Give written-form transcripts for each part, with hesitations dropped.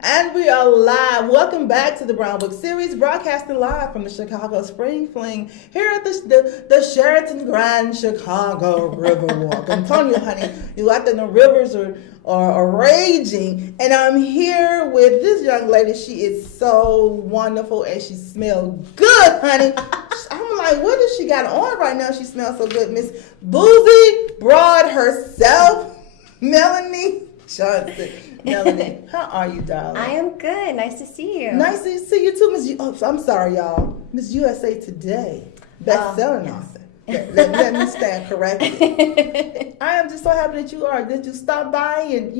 And we are live. Welcome back to the Brown Book Series, broadcasting live from the Chicago Spring Fling here at the Sheraton Grand Chicago Riverwalk. I'm telling you, honey, you out there, the rivers are raging. And I'm here with this young lady. She is so wonderful and she smells good, honey. I'm like, what does she got on right now? She smells so good. Miss Boozy Broad herself, Melanie Johnson. Melanie, how are you, darling? I am good. Nice to see you. Nice to see you too, Miss. I'm sorry, y'all. Miss USA Today, best-selling author. Let me stand corrected. I am just so happy that you stopped by and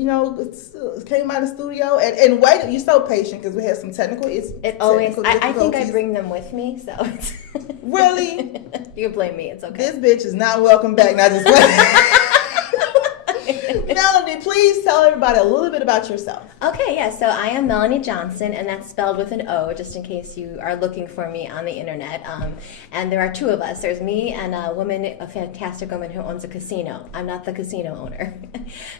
came out of the studio and waited. You're so patient because we had some technical. I think I bring them with me, so it's really. You can blame me. It's okay. This bitch is not welcome back. Not just. Melanie, please tell everybody a little bit about yourself. Okay, yeah, so I am Melanie Johnson, and that's spelled with an O, just in case you are looking for me on the internet. And there are two of us. There's me and a fantastic woman who owns a casino. I'm not the casino owner.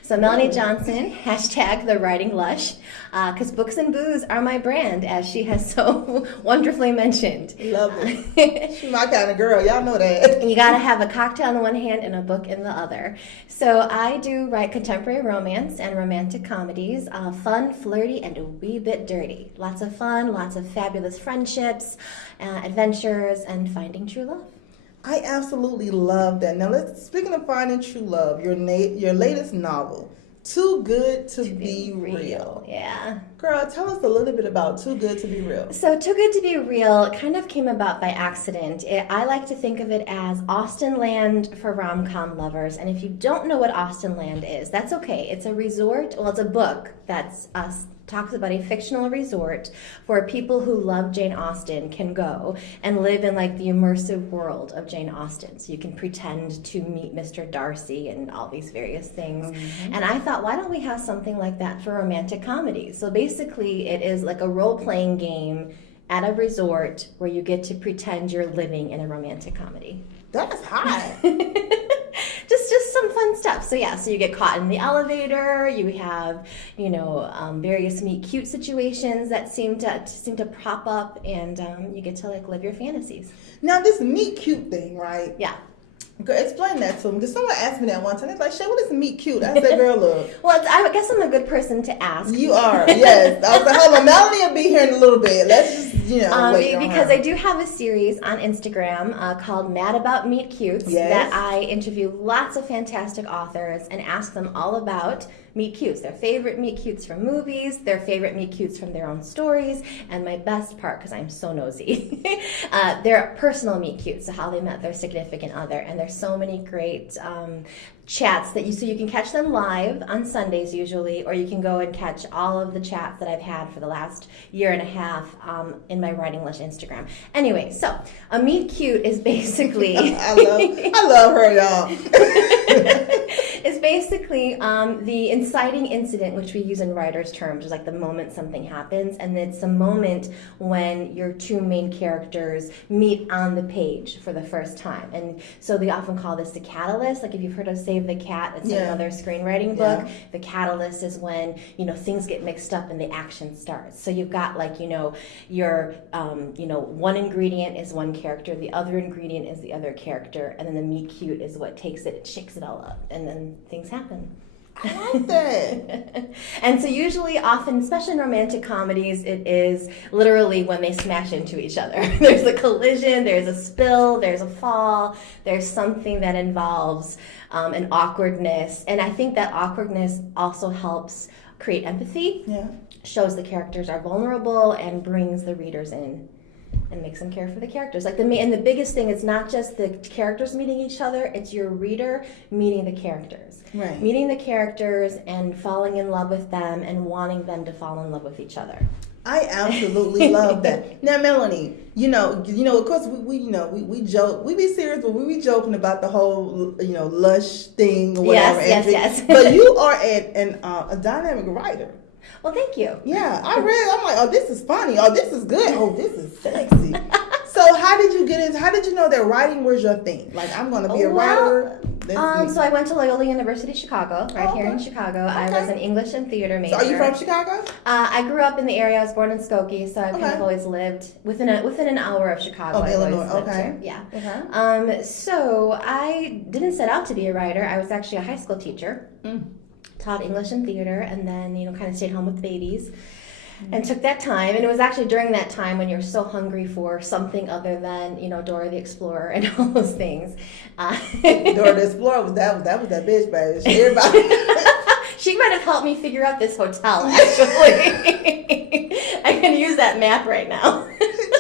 So Melanie Johnson, hashtag the writing lush, because books and booze are my brand, as she has so wonderfully mentioned. Love it. She's my kind of girl. Y'all know that. You got to have a cocktail in one hand and a book in the other. So I do write contemporary romance and romantic comedies, fun, flirty, and a wee bit dirty. Lots of fun, lots of fabulous friendships, adventures, and finding true love. I absolutely love that. Now, speaking of finding true love, your latest novel, Too Good to Be Real. Yeah. Girl, tell us a little bit about Too Good to Be Real. So Too Good to Be Real kind of came about by accident. I like to think of it as Austin Land for rom-com lovers. And if you don't know what Austin Land is, that's okay. It's a resort. Well, it's a book that's talks about a fictional resort where people who love Jane Austen can go and live in like the immersive world of Jane Austen. So you can pretend to meet Mr. Darcy and all these various things. Mm-hmm. And I thought, why don't we have something like that for romantic comedies? So basically it is like a role-playing game at a resort where you get to pretend you're living in a romantic comedy. That's hot. Just some fun stuff. So yeah, so you get caught in the elevator. You have, various meet cute situations that seem to pop up, and you get to like live your fantasies. Now this meet cute thing, right? Yeah. Explain that to me, because someone asked me that one time. They're like, "Shay, what is meet cute?" I said, "Girl, look." Well, I guess I'm a good person to ask. You are, yes. I was like, "Hold on, Melanie will be here in a little bit. Let's just, wait on because her." I do have a series on Instagram called Mad About Meet Cutes that I interview lots of fantastic authors and ask them all about meet cutes, their favorite meet cutes from movies, their favorite meet cutes from their own stories, and my best part, because I'm so nosy, their personal meet cutes, so how they met their significant other. And there's so many great chats that you can catch them live on Sundays usually, or you can go and catch all of the chats that I've had for the last year and a half in my Writing Lush Instagram. Anyway, so a meet cute is basically I love her, y'all. It's basically the inciting incident, which we use in writers' terms, is like the moment something happens, and it's a moment when your two main characters meet on the page for the first time. And so they often call this the catalyst. Like if you've heard of Save the Cat, it's another screenwriting book. Yeah. The catalyst is when things get mixed up and the action starts. So you've got like your one ingredient is one character, the other ingredient is the other character, and then the meet cute is what takes it shakes it all up, and then things happen. I like that. And so usually, often, especially in romantic comedies, it is literally when they smash into each other. There's a collision, there's a spill, there's a fall, there's something that involves an awkwardness. And I think that awkwardness also helps create empathy, shows the characters are vulnerable, and brings the readers in and makes them care for the characters. And the biggest thing is not just the characters meeting each other, it's your reader meeting the characters. Right. Meeting the characters and falling in love with them and wanting them to fall in love with each other. I absolutely love that. Now, Melanie, of course, we joke, we be serious, but we be joking about the whole, lush thing or whatever. Yes. But you are a dynamic writer. Well, thank you. Yeah, I'm like, oh, this is funny. Oh, this is good. Oh, this is sexy. So how did you get into? How did you know that writing was your thing? Like, I'm going to be a writer. So I went to Loyola University Chicago, here in Chicago. Okay. I was an English and theater major. So are you from Chicago? I grew up in the area. I was born in Skokie, so I've kind of always lived within an hour of Chicago. Illinois. Okay. Here. Yeah. So I didn't set out to be a writer. I was actually a high school teacher. Taught English and theater, and then kind of stayed home with babies. And took that time, and it was actually during that time when you're so hungry for something other than Dora the Explorer and all those things. Dora the Explorer was that bitch, baby. Everybody. She might have helped me figure out this hotel. Actually, I can use that map right now.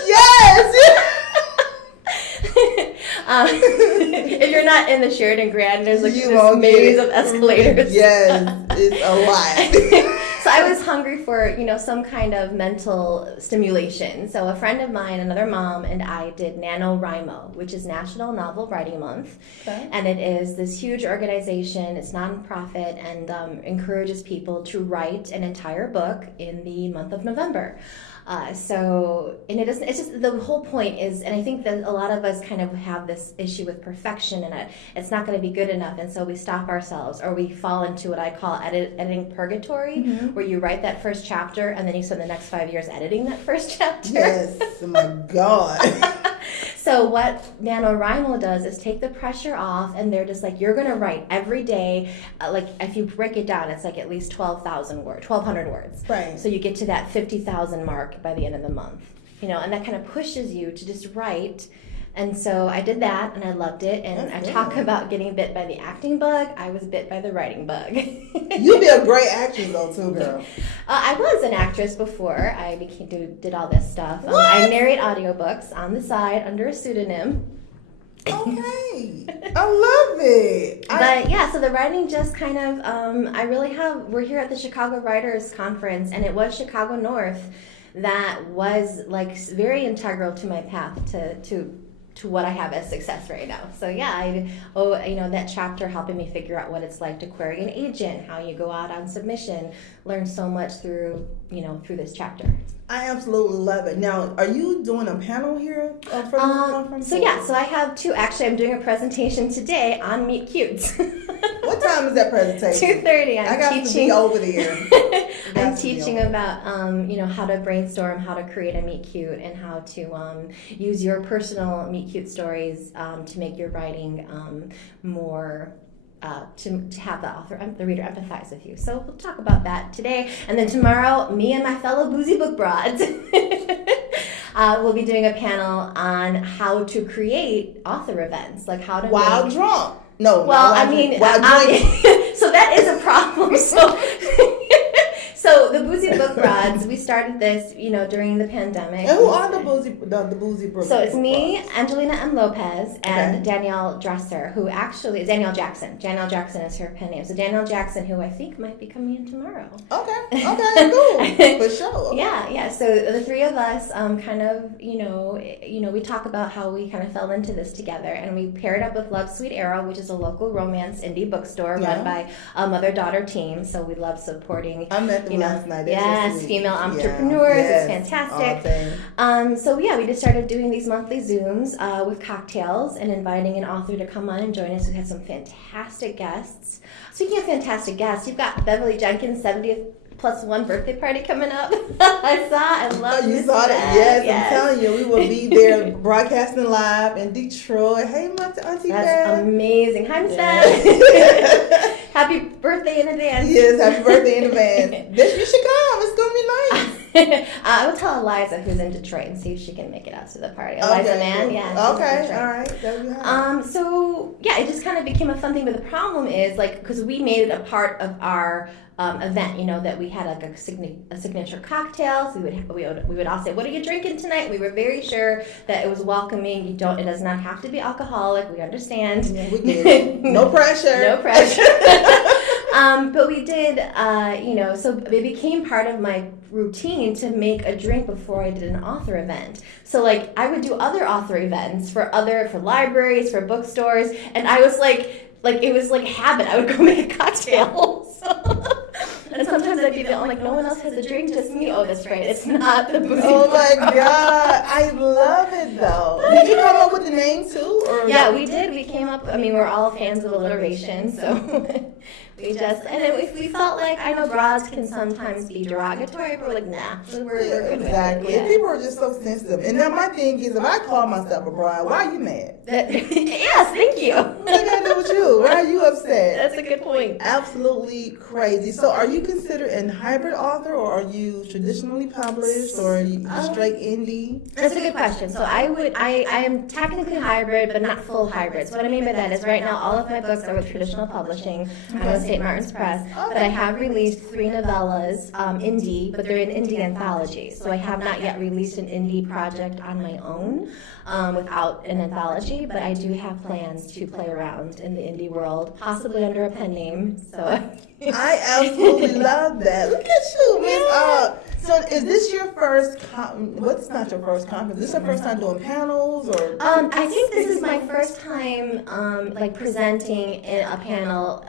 Yes. If you're not in the Sheridan Grand, there's like this maze of escalators. Yes, it's a lot. So I was hungry for, some kind of mental stimulation. So a friend of mine, another mom, and I did NaNoWriMo, which is National Novel Writing Month. Okay. And it is this huge organization. It's nonprofit and encourages people to write an entire book in the month of November. And it's just the whole point is, and I think that a lot of us kind of have this issue with perfection, and it's not going to be good enough, and so we stop ourselves, or we fall into what I call editing purgatory, where you write that first chapter, and then you spend the next 5 years editing that first chapter. Yes, oh my God. So what NaNoWriMo does is take the pressure off, and they're just like, you're going to write every day. Like, if you break it down, it's like at least 1,200 words. Right. So you get to that 50,000 mark by the end of the month. And that kind of pushes you to just write. And so I did that, and I loved it. And I talk about getting bit by the acting bug. I was bit by the writing bug. You'd be a great actress, though, too, girl. I was an actress before I did all this stuff. I narrate audiobooks on the side under a pseudonym. Okay. I love it. But yeah, so the writing just kind of, we're here at the Chicago Writers Conference, and it was Chicago North that was like very integral to my path to what I have as success right now. So yeah, that chapter helping me figure out what it's like to query an agent, how you go out on submission, learn so much through this chapter. I absolutely love it. Now, are you doing a panel here for the conference? So I have two. Actually, I'm doing a presentation today on Meet Cutes. What time is that presentation? 2:30. I got to be over there. I'm teaching about how to brainstorm, how to create a Meet Cute, and how to use your personal Meet Cute stories to make your writing more. To have the reader empathize with you. So we'll talk about that today. And then tomorrow, me and my fellow boozy book broads will be doing a panel on how to create author events, like how to while drunk. No. Well, so that is a problem. So the Boozy Book Rods, we started this, during the pandemic. And who are the Boozy Book? So it's me, Angelina M. Lopez, and Danielle Dresser, who actually is Danielle Jackson. Danielle Jackson is her pen name. So Danielle Jackson, who I think might be coming in tomorrow. Okay, cool. For sure. Okay. Yeah. So the three of us we talk about how we kind of fell into this together, and we paired up with Love Sweet Arrow, which is a local romance indie bookstore run by a mother-daughter team. So we love supporting. I met them last night. Yes, female entrepreneurs. It's fantastic. We just started doing these monthly Zooms with cocktails and inviting an author to come on and join us. We had some fantastic guests. Speaking of fantastic guests, you've got Beverly Jenkins' 70th plus one birthday party coming up. I love you saw that? Yes, I'm telling you, we will be there broadcasting live in Detroit. Hey, Auntie That's Beth. Amazing. Hi, Miss Beth. Happy birthday in advance. Yes, happy birthday in advance. You should come. It's going to be nice. I will tell Eliza, who's in Detroit, and see if she can make it out to the party. Eliza Mann, yeah. Okay, all right. That'll be it just kind of became a fun thing, but the problem is, because we made it a part of our event, that we had like a signature cocktail. So we would all say, "What are you drinking tonight?" We were very sure that it was welcoming. It does not have to be alcoholic. We understand. Yeah, we did. No pressure. No pressure. But we did, so it became part of my routine to make a drink before I did an author event. So I would do other author events for libraries, for bookstores, and I was like it was like habit. I would go make a cocktail. And sometimes I'd be the only, like, no one else has a drink, just me. Oh, that's right. It's not the boozy. Oh my God, I love it though. Did you come up with the name too? Or Yeah, we did. We came up, I mean, we're all fans of alliteration, so we just, and then we felt like, I know broads can sometimes be derogatory, but we're like, nah, we're good. Exactly. Yeah. People are just so sensitive. And now my thing is, if I call myself a broad, why are you mad? Yes, thank you. What I gotta do with you? Why are you upset? That's a good point. Absolutely crazy. So, are you considered a hybrid author, or are you traditionally published, or are you straight indie? That's a good question. So I am technically hybrid, but not full hybrid. So what I mean by that is right now all of my books are with traditional publishing. I'm with St. Martin's Press, but I have released 3 novellas, indie, but they're in indie anthology. So I have not yet released an indie project on my own without an anthology, but I do have plans to play around in the indie world, possibly under a pen name. So I absolutely love that. Look at you, Miss. So is this your first? What's not your first conference? Is this your first time doing panels, or? I think this is my first time like presenting in a panel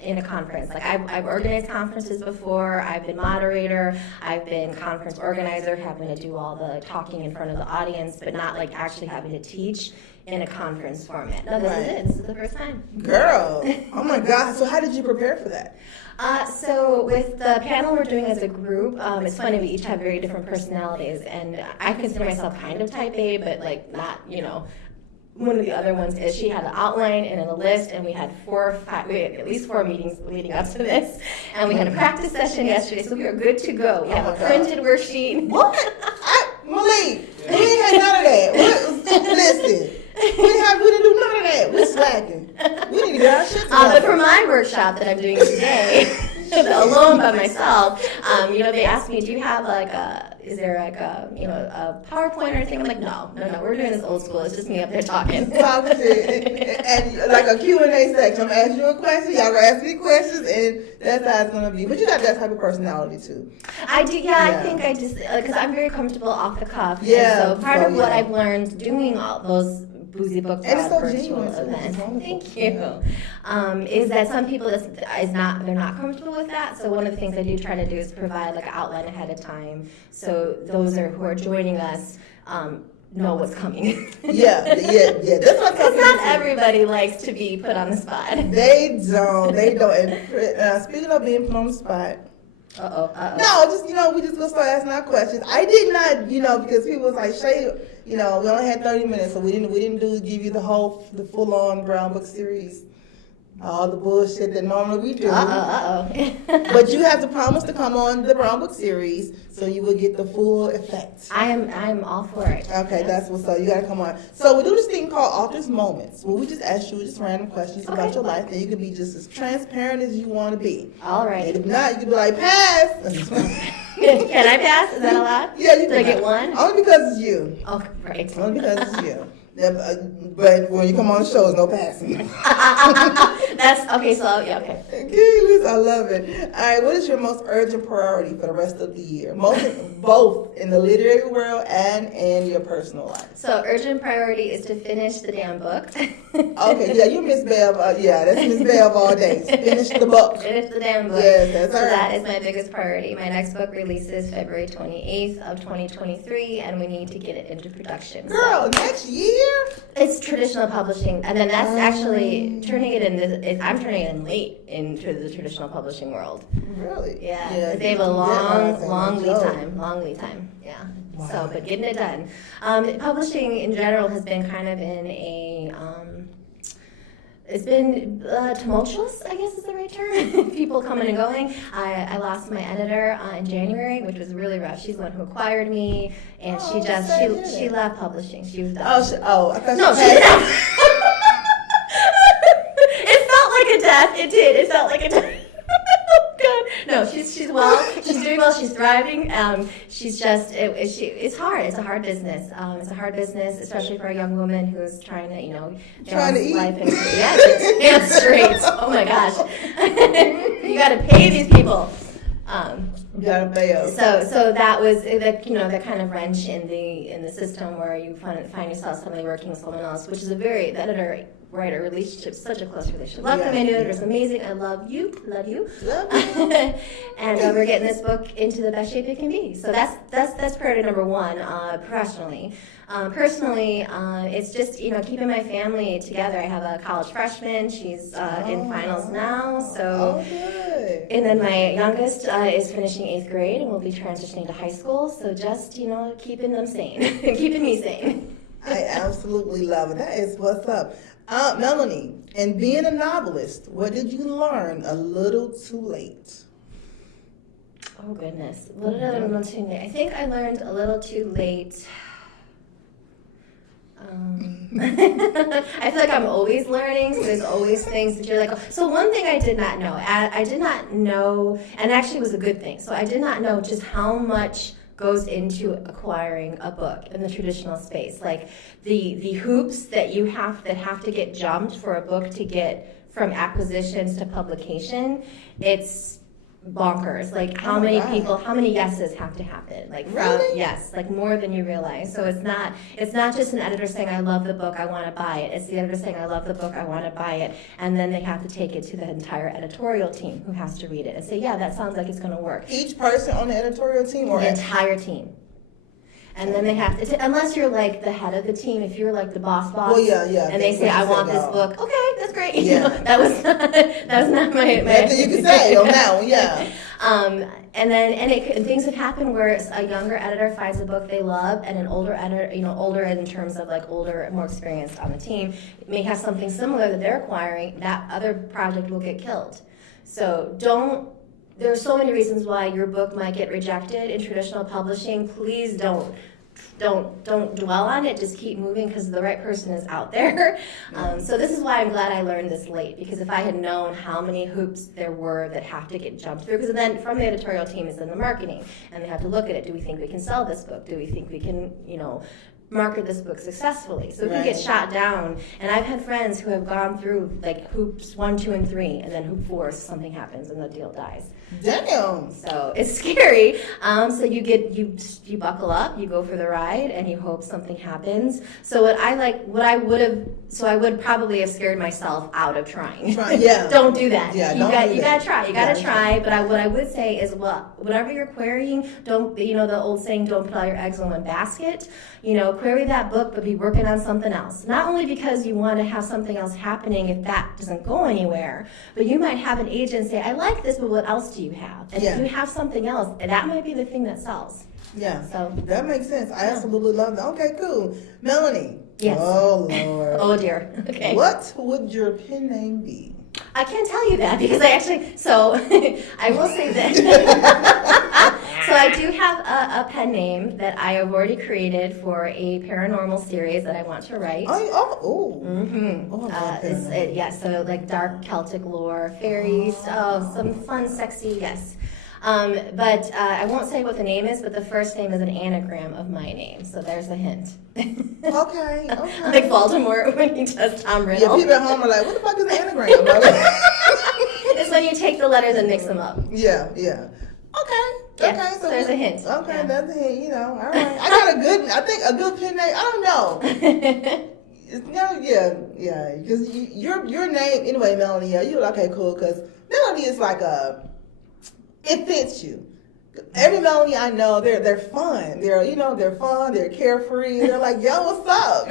in a conference. Like I've organized conferences before. I've been moderator. I've been conference organizer, having to do all the talking in front of the audience, but not like actually having to teach in a conference format. No, this is it. This is the first time. Girl, oh my God. So how did you prepare for that? So with the panel we're doing as a group, it's funny, we each have very different personalities, and I consider myself kind of type A, but like not, one of the other ones is she had an outline and a list, and we had at least 4 meetings leading up to this, and we had a practice session yesterday, so we are good to go. We have a printed worksheet. What? Malik, we ain't had none of that. Listen. We didn't do none of that. We're slacking. We need to get our shit together. But for my workshop that I'm doing today, alone by myself, they asked me, do you have is there a PowerPoint or anything? I'm like, no, we're doing this old school. It's just me up there talking. And like a Q&A section. I'm asking you a question, y'all gonna ask me questions, and that's how it's gonna be. But you got that type of personality too. I do, I think I just, because I'm very comfortable off the cuff. Yeah. And so part of what I've learned doing all those Boozy Book and it's so virtual genuine, events, thank you, is that some people they're not comfortable with that. So one of the things I do try to do is provide like an outline ahead of time, so those who are joining us know what's coming. Yeah. That's what because not everybody likes to be put on the spot. They don't. And speaking of being put on the spot. No, just we just gonna start asking our questions. I did not, because people was like, Shay, we only had 30 minutes, so we didn't give you the full on Brown Book series, all the bullshit that normally we do. But you have to promise to come on the Brown Book series, so you will get the full effect. I'm all for it. Okay, that's what's up. You gotta come on. So we do this thing called Author's Moments, where we just ask you just random questions about your life, and you can be just as transparent as you want to be. All right. And if not, you can be like, pass. Can I pass? Is that allowed? Yeah, you can. Did I get one? Only because it's you. Oh, right. Only because it's you. But when you come on the show, it's no passing. That's okay. So yeah, okay. Keyless, I love it. All right, what is your most urgent priority for the rest of the year? Both in the literary world and in your personal life. So urgent priority is to finish the damn book. Okay, yeah, you Miss Bev. That's Miss Bev all day. Finish the book. Finish the damn book. Yes, that's so her. that is my biggest priority. My next book releases February 28th of 2023, and we need to get it into production. Girl, next year? It's traditional publishing, and then that's actually turning it in. I'm turning it in late into the traditional publishing world. Really? Yeah. They have a long lead time. Yeah. Wow. So, but getting it done. Publishing in general has been kind of in a. It's been tumultuous, I guess is the right term. People coming and going. I lost my editor in January, which was really rough. She's the one who acquired me, and she left publishing. She was done. I thought no, she didn't. It felt like a death. It did. It felt like a death. No, she's well. She's doing well. She's thriving. She's just. It's hard. It's a hard business. It's a hard business, especially for a young woman who's trying to, trying to eat. Damn straight. Oh my gosh. You got to pay these people. You gotta pay up. So that was the kind of wrench in the system where you find yourself suddenly working with someone else, which is the editor writer relationship, such a close relationship. Love the main editor is amazing. I love you. Love you. And we're getting this book into the best shape it can be. So that's priority number one, professionally. Personally, it's just, keeping my family together. I have a college freshman. She's in finals now. So, and then my youngest is finishing 8th grade and will be transitioning to high school. So just, keeping them sane, keeping me sane. I absolutely love it. That is what's up. Melanie, in being a novelist, what did you learn a little too late? Oh, goodness. A little too late. I think I learned a little too late. I feel like I'm always learning, so there's always things that you're like, oh. So one thing I did not know, and actually it was a good thing, so I did not know just how much goes into acquiring a book in the traditional space. Like the hoops that have to get jumped for a book to get from acquisitions to publication, it's bonkers. Like how many yeses have to happen? Like yes, like more than you realize. So it's not just an editor saying I love the book, I want to buy it. It's the editor saying I love the book, I want to buy it, and then they have to take it to the entire editorial team who has to read it and say, yeah, that sounds like it's going to work. Each person on the editorial team, or the entire team. And then they have to, unless you're like the head of the team, if you're like the boss, well, yeah, and they say, I want this book. Okay, that's great. Yeah. That was not my. Nothing you can say on that one, yeah. And things have happened where a younger editor finds a book they love, and an older editor, older in terms of like older, more experienced on the team, may have something similar that they're acquiring. That other project will get killed. So there are so many reasons why your book might get rejected in traditional publishing. Please don't dwell on it. Just keep moving because the right person is out there. So this is why I'm glad I learned this late, because if I had known how many hoops there were that have to get jumped through, because then from the editorial team is then the marketing, and they have to look at it. Do we think we can sell this book? Do we think we can, market this book successfully? So if you get shot down, and I've had friends who have gone through like hoops 1, 2, and 3, and then hoop 4, something happens and the deal dies. Damn. So it's scary. So you buckle up, you go for the ride, and you hope something happens. So I would probably have scared myself out of trying. Yeah. Don't do that. Yeah, you gotta try. You gotta try. But what I would say is, whatever you're querying, don't, the old saying, don't put all your eggs in one basket. Query that book, but be working on something else. Not only because you want to have something else happening if that doesn't go anywhere, but you might have an agent say, I like this, but what else do you have? And if you have something else, that might be the thing that sells. Yeah. So that makes sense. I absolutely love that. Okay, cool. Melanie. Yes. Oh, Lord. Oh, dear. Okay. What would your pen name be? I can't tell you that because I will say this. So I do have a pen name that I have already created for a paranormal series that I want to write. Mm-hmm. So like dark Celtic lore, fairies, some fun, sexy, yes. But I won't say what the name is, but the first name is an anagram of my name, so there's a hint. Okay. Like Voldemort when he does Tom Riddle. Yeah, people at home are like, what the fuck is an anagram? It's when you take the letters and mix them up. Yeah. Okay. Yeah, okay, so there's a hint. Okay, yeah. That's a hint, all right. I think a good pen name, I don't know. Yeah, because your name, anyway, Melanie, you're like, okay, cool, because Melanie is like it fits you. Every Melanie I know, they're fun. They're fun, they're carefree, they're like, yo, what's up?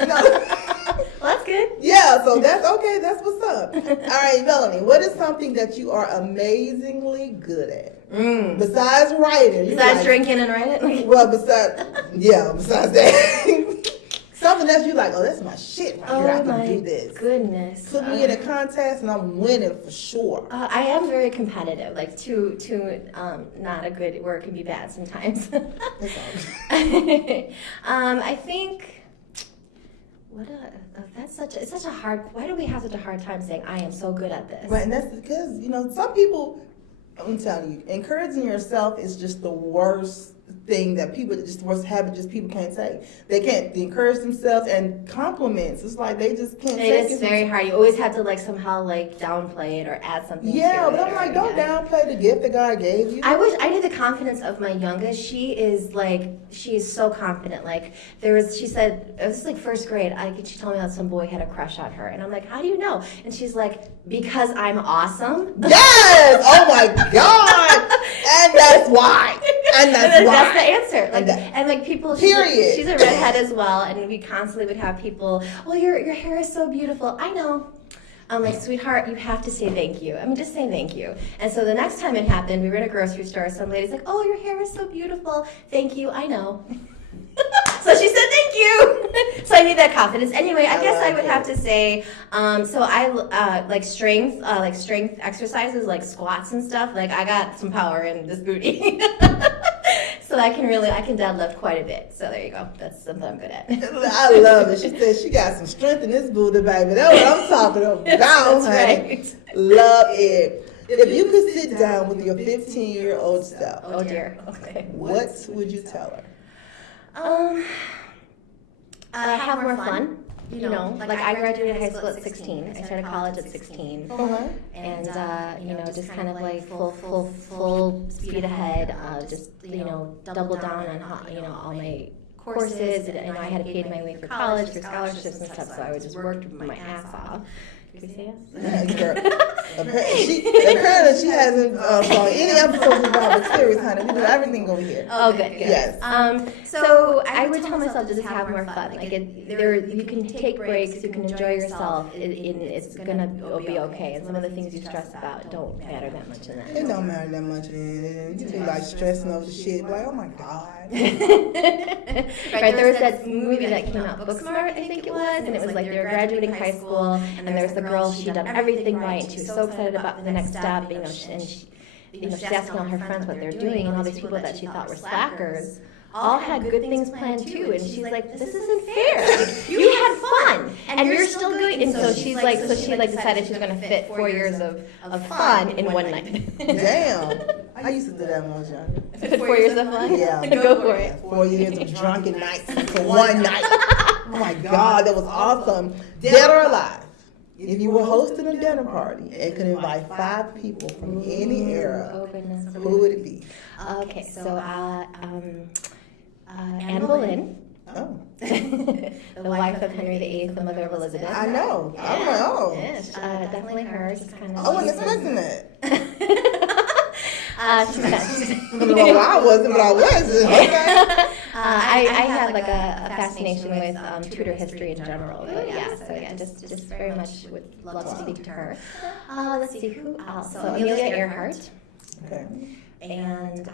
Well, that's good. Yeah, so that's okay, that's what's up. All right, Melanie, what is something that you are amazingly good at? Besides writing. Besides drinking and writing? Well, besides that. Something that you like, oh, that's my shit right here. I can do this. Goodness. Put me in a contest and I'm winning for sure. I am very competitive. Like too not a good word can be bad sometimes. I think it's such a hard. Why do we have such a hard time saying I am so good at this? Right, and that's because some people. I'm telling you, encouraging yourself is just the worst thing that people just worst habit just people can't take. They can't encourage themselves, and compliments. It's like they just can't take it. It's very hard. You always have to like somehow like downplay it or add something. Yeah, to but it I'm like, don't downplay the gift that God gave you. I wish I knew the confidence of my youngest. She is so confident. Like she said, it was like first grade. She told me that some boy had a crush on her, and I'm like, how do you know? And she's like, because I'm awesome. Yes. Oh my God. And that's why. And that's why. That's the answer. Like, and like people. Period. She's a redhead as well, and we constantly would have people. Well, your hair is so beautiful. I know. I'm like, sweetheart, you have to say thank you. I mean, just say thank you. And so the next time it happened, we were in a grocery store. Some lady's like, oh, your hair is so beautiful. Thank you. I know. So she said thank you. So I need that confidence. Anyway, I guess I would have to say, so I like strength exercises, like squats and stuff. Like I got some power in this booty. So I can deadlift quite a bit. So there you go. That's something I'm good at. I love it. She said she got some strength in this booty, baby. That's what I'm talking about. That's honey. right. Love it. If you could sit down with your 15-year-old self, oh dear. Okay. what would you tell her? Have more fun. You know, like I graduated high school at 16. I started college at 16. Uh-huh. And, just kind of like full speed ahead. Just, double down on, all my courses. And, I had to pay my way through college, through scholarships and stuff. So I would just work my ass off. Can we say yes? Girl. Apparently she hasn't saw any episodes of Bravo Book Series, honey. We do everything over here. Oh, good. Yes. So I would tell myself to just have more fun. Like you can take breaks, you can enjoy yourself. It's gonna be okay. And some of the things you stress about don't matter that much in that. It don't matter that much in you be like stressing over shit, like, oh my God. Right, there was that movie that came out, Booksmart, I think it was, and it was like they were graduating high school, and there was the girl, she'd done everything right, and she was so excited about the next step, and she's asking all her friends what they're doing, and all these people that she thought were slackers all had good things planned too, and she's like, this isn't fair. Like, you had fun, and you're still good. And so she decided she's going to fit 4 years of fun in one night. Damn. I used to do that when I was younger. Fit 4 years of fun? Yeah. Go for it. 4 years of drunken nights for one night. Oh my God, that was awesome. Dead or alive. If you were hosting a dinner party and could invite 5 people from any era, who would it be? Okay, so Anne Boleyn. Oh. The wife of Henry VIII, the mother of Elizabeth. I know. Yeah. I'm like, oh. Yes, definitely her. Just kind of. I wasn't expecting that. Well, I wasn't, but I wasn't. Okay. I have like a fascination with Tudor history in general. But yeah, just very much would love to speak to her. Let's see who else. So Amelia Earhart. Okay. And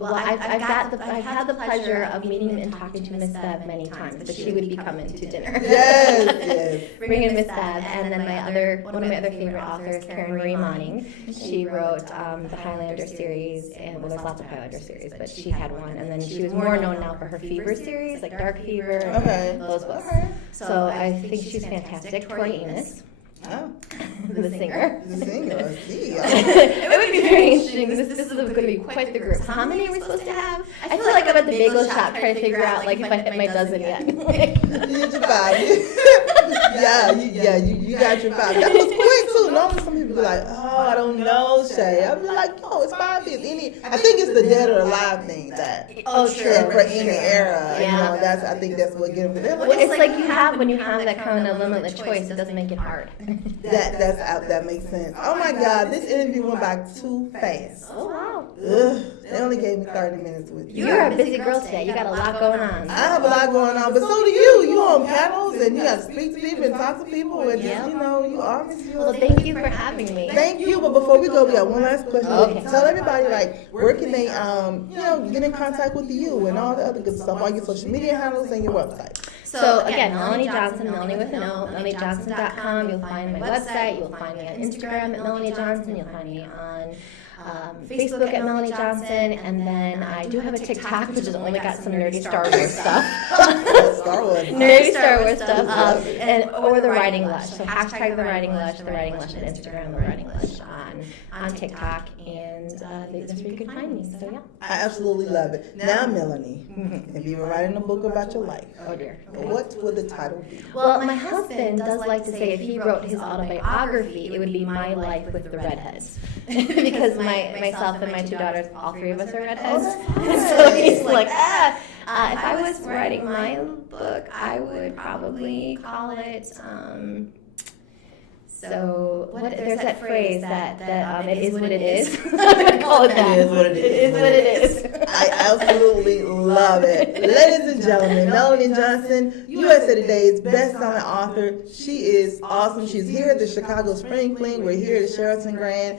I've had the pleasure of meeting and talking to Miss Bev many times, but she would be coming to dinner. Yes. Bringing Miss Bev, and then one of my other favorite authors, Karen Marie Moning. She wrote the Highlander series, and there's lots of Highlander series, but she had one, and then she was more known now for her Fever series, like Dark Fever, and those books. So I think she's fantastic. Tori Amos. Oh. The singer. The singer. It would be very interesting. This is going to be quite the group. So how many are we supposed to have? I feel like I'm at the bagel shop trying to figure out like if I hit my dozen yet. You get your 5. You got your 5. That was quick too. Normally some people be like, oh, I don't know, Shay. I'd be like, no, it's 5 years. I think it's the dead or alive thing that. Oh, true. For any era. Yeah. I think that's what gives them. Well, it's like when you have that kind of limitless choice, it doesn't make it hard. That makes sense. Oh my God, this interview went by too fast. Oh wow. Ugh, they only gave me 30 minutes with you. You're a busy girl today. You got a lot going on. I have a lot going on, but so do you. You on panels and you got to speak to people and talk to people and just, you obviously. Well, thank you for having me. Thank you, but before we go, we got one last question. Okay. Tell everybody, like, where can they, get in contact with you and all the other good stuff, all your social media handles and your website. So again, Melanie Johnson, Melanie with an O, MelanieJohnson.com. You'll find my website. You'll find me on Instagram at Melanie Johnson. You'll find me on Facebook at Melanie Johnson, and then I do have a TikTok, which has only got some nerdy Star Wars stuff. Star Wars. Nerdy Star Wars stuff, or the Writing Lush. So hashtag the Writing Lush on Instagram, the Writing Lush on TikTok, and that's where you can find me. So yeah. I absolutely love it. Now, Melanie, if you were writing a book about your life, Oh dear. what would the title be? Well, my husband does like to say if he wrote his autobiography, it would be My Life with the Redheads. Because myself and my two daughters, all three of us are redheads. So he's like, if I was writing my book, I would probably call it, there's that phrase that it is what it is. I'm going to call it that. It is what it is. It is what it is. I absolutely love it. Ladies and gentlemen, Melanie Johnson, USA Today's best-selling author. She is awesome. She's here at the Chicago Spring Fling. We're here at Sheraton Grand.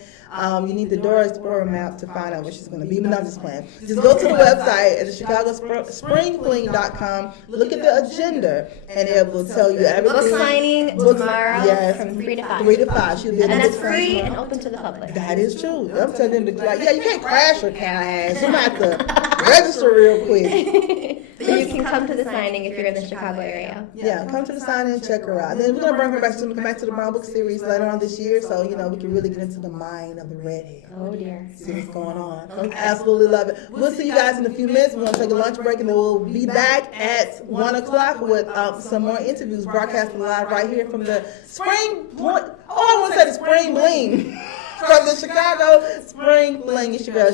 You need the Dora Explorer map to find out where she's going to be, but I'm just playing. Just go to the website at the ChicagoSpringFling.com, look at the agenda, and it will tell you everything. Book signing tomorrow from 3 to 5. 3 to 5. She'll be And that's free and open to the public. That is true. I'm telling them, you can't crash your cat ass. You have to register real quick. So you can come to the signing if you're in the Chicago area. Yeah, come to the signing and check her out. Then we're going to bring her back to the Brown Book series later on this year, so, we can really get into the mind of the redhead. Oh, dear. See what's going on. Okay. Absolutely love it. We'll see you guys in a few minutes. We're going to take a lunch break, and then we'll be back at 1 o'clock with some more interviews broadcasted live right here from the Spring Bling from the Chicago Spring Fling. It's your girl,